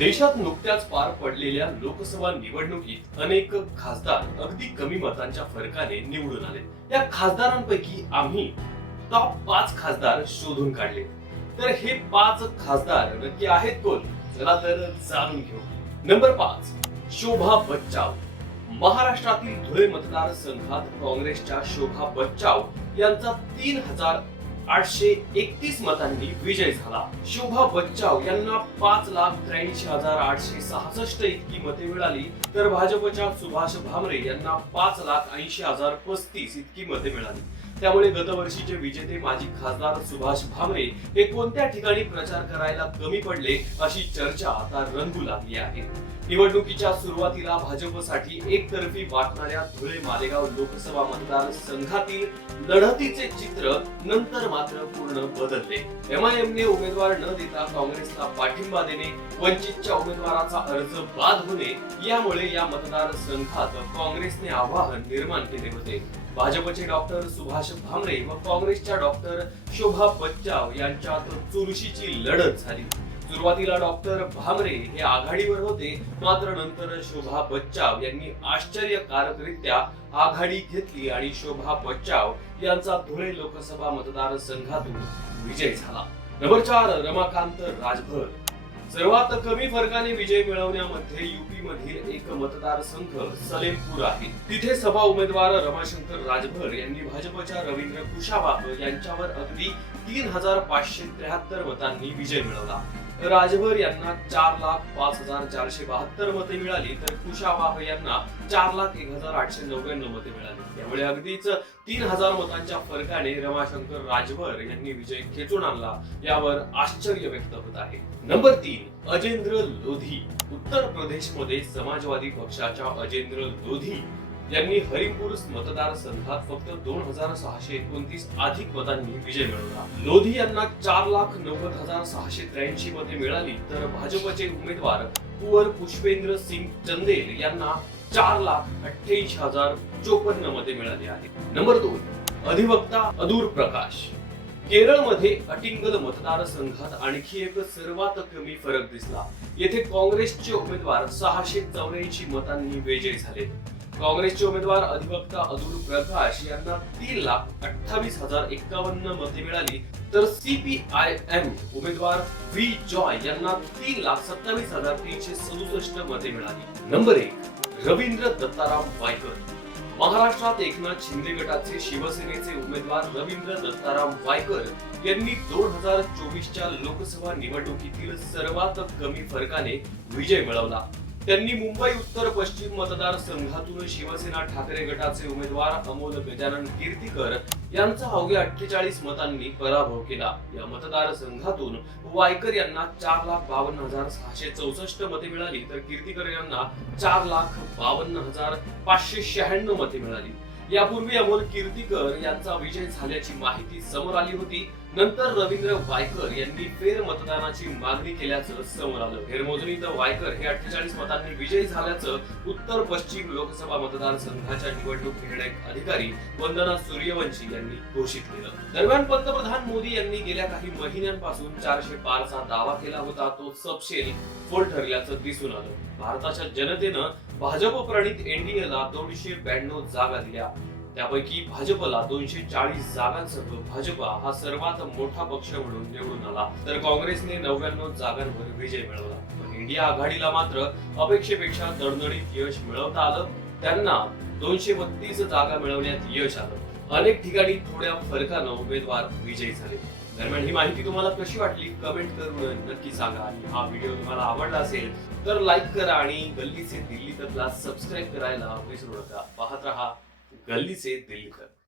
देशात नुकत्याच पार पडलेल्या लोकसभा निवडणुकीत अनेक खासदार अगदी कमी मतांच्या फरकाने निवडून आले. या खासदारांपैकी आम्ही टॉप पाच खासदार शोधून काढले. तर हे पाच खासदार नक्की आहेत कोण? चला तर जाणून घेऊ. नंबर पाच शोभा बच्चाव. महाराष्ट्रातील धुळे मतदारसंघात काँग्रेसच्या शोभा बच्चाव यांचा तीन हजार आठशे एकतीस मतांनी विजय झाला. शोभा बच्चाव यांना पाच लाख त्र्याऐंशी हजार आठशे सहासष्ट इतकी मते मिळाली. तर भाजपच्या सुभाष भामरे यांना पाच लाख ऐंशी हजार पस्तीस इतकी मते मिळाली. त्यामुळे गतवर्षीचे विजेते माजी खासदार सुभाष भामरे हे कोणत्या ठिकाणी प्रचार करायला कमी पडले अशी चर्चा आता रंगू लागली आहे. निवडणुकीच्या सुरुवातीला भाजपसाठी एकतर्फी वाटणाऱ्या धुळे मालेगाव लोकसभा मतदारसंघातील लढतीचे चित्र नंतर मात्र पूर्ण बदलले. एमआयएमने उमेदवार न देता काँग्रेसला पाठिंबा देणे वंचितच्या उमेदवाराचा अर्ज बाद होणे यामुळे या मतदारसंघात काँग्रेसने आव्हान निर्माण केले होते. भाजपचे डॉक्टर सुभाष भामरे. व काँग्रेसच्या डॉक्टर शोभा बच्चाव यांच्यात चुरशीची लढत झाली. सुरुवातीला डॉक्टर भामरे हे आघाडीवर होते. मात्र नंतर शोभा बच्चाव यांनी आश्चर्यकारकरित्या आघाडी घेतली आणि शोभा बच्चाव यांचा धुळे लोकसभा मतदारसंघातून विजय झाला. नंबर चार रमाकांत राजभर. सर्वात कमी फरकाने विजय मिळवण्यामध्ये युपी मधील एक मतदारसंघ सलेमपूर आहे. तिथे सभा उमेदवार रमाशंकर राजभर यांनी भाजपच्या रवींद्र कुशावाह यांच्यावर अगदी तीन हजार पाचशे त्र्याहत्तर मतांनी विजय मिळवला. राजभर यांना चार लाख पाच हजार चारशे बहात्तर मते मिळाली तर कुशावाह यांना चार लाख एक हजार आठशे नव्याण्णव मते मिळाली. त्यामुळे अगदीच तीन हजार मतांच्या फरकाने रमाशंकर राजभर यांनी विजय खेचून आणला यावर आश्चर्य व्यक्त होत आहे. नंबर तीन अजेंद्र लोधी. उत्तर प्रदेशमध्ये समाजवादी पक्षाच्या अजेंद्र लोधी यांनी हरिपूर मतदारसंघात फक्त दोन हजार सहाशे एकोणतीस अधिक मतांनी विजय मिळवला. लोधी यांना चार लाख नव्वद हजार सहाशे त्र्याऐंशी मते मिळाली तर भाजपचे उमेदवार कुवर पुष्पेंद्र सिंग चंदेल यांना चार लाख अठ्ठेचाळीस हजार चोपन्न मते मिळाली आहेत नंबर दोन अधिवक्ता अदूर प्रकाश. केरळमध्ये अटिंगल मतदारसंघात आणखी एक सर्वात कमी फरक दिसला. येथे काँग्रेसचे उमेदवार सहाशे चौऱ्याऐंशी मतांनी विजयी झाले. काँग्रेसचे उमेदवार अधिवक्ता अदूर प्रकाश यांना तीन लाख अठ्ठावीस हजार एक्कावन्न मते मिळाली. तर सीपीआय एम उमेदवार व्ही जॉय यांना तीन लाख सत्तावीस हजार तीनशे सदुसष्ट मते मिळाली. नंबर एक रवींद्र दत्ताराम वायकर. महाराष्ट्रात एकनाथ शिंदे गटाचे शिवसेनेचे उमेदवार रवींद्र दत्ताराम वायकर यांनी दोन हजार चोवीसच्या लोकसभा निवडणुकीतील सर्वात कमी फरकाने विजय मिळवला. त्यांनी मुंबई उत्तर पश्चिम मतदारसंघातून शिवसेना ठाकरे गटाचे उमेदवार अमोल गजानन कीर्तीकर यांचा अवघ्या अठ्ठेचाळीस मतांनी पराभव केला. या मतदारसंघातून वायकर यांना चार लाख बावन्न हजार सहाशे चौसष्ट मते मिळाली तर कीर्तीकर यांना चार लाख बावन्न हजार पाचशे शहाण्णव मते मिळाली. यापूर्वी अमोल कीर्तीकर यांचा विजय झाल्याची माहिती समोर आली होती. नंतर रवींद्र वायकर यांनी फेर मतदानाची मागणी केल्याचं समोर आलं. फेरमोजणीत वायकर हे अठ्ठेचाळीस मतांनी विजयी झाल्याचं उत्तर पश्चिम लोकसभा मतदारसंघाच्या निवडणूक निर्णय अधिकारी वंदना सूर्यवंशी यांनी घोषित केलं. दरम्यान पंतप्रधान मोदी यांनी गेल्या काही महिन्यांपासून चारशे पारचा दावा केला होता. तो सपशेल फोल ठरल्याचं दिसून आलं. भारताच्या जनतेनं भाजप प्रणित एनडीएला दोनशे ब्याण्णव जागा दिल्या. त्यापैकी भाजपला दोनशे चाळीस जागांसह भाजपा हा सर्वात मोठा पक्ष म्हणून निवडून आला. तर काँग्रेसने नव्याण्णव जागांवर विजय मिळवला. पण इंडिया आघाडीला मात्र अपेक्षेपेक्षा दणदणीत यश मिळवता आलं. त्यांना दोनशे बत्तीस जागा मिळवण्यात यश आलं. अनेक ठिकाणी थोड्या फरकानं उमेदवार विजयी झाले. दरम्यान ही माहिती तुम्हाला कशी वाटली? कमेंट करून नक्की सांगा. आणि हा व्हिडिओ तुम्हाला आवडला असेल तर लाईक करा आणि गल्लीचे दिल्ली तकला सबस्क्राईब करायला विसरू नका. पाहत रहा गल्लीचे दिल्लीकर